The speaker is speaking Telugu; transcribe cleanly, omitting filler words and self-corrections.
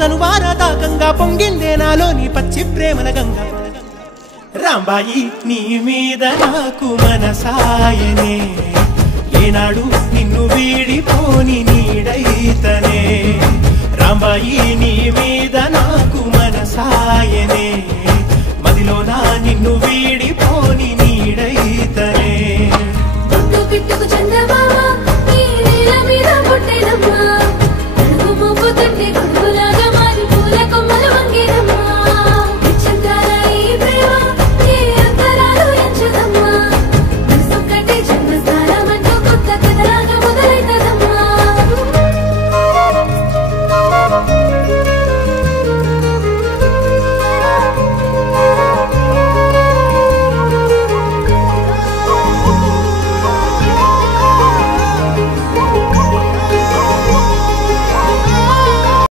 తనువారదాకంగా పొంగిందే నాలోని పచ్చి ప్రేమల గంగ రాంబాయి నీ మీద నాకు మనసాయనే ఏనాడు నిన్ను వీడిపోని నీడైతనే రాంబాయి నీ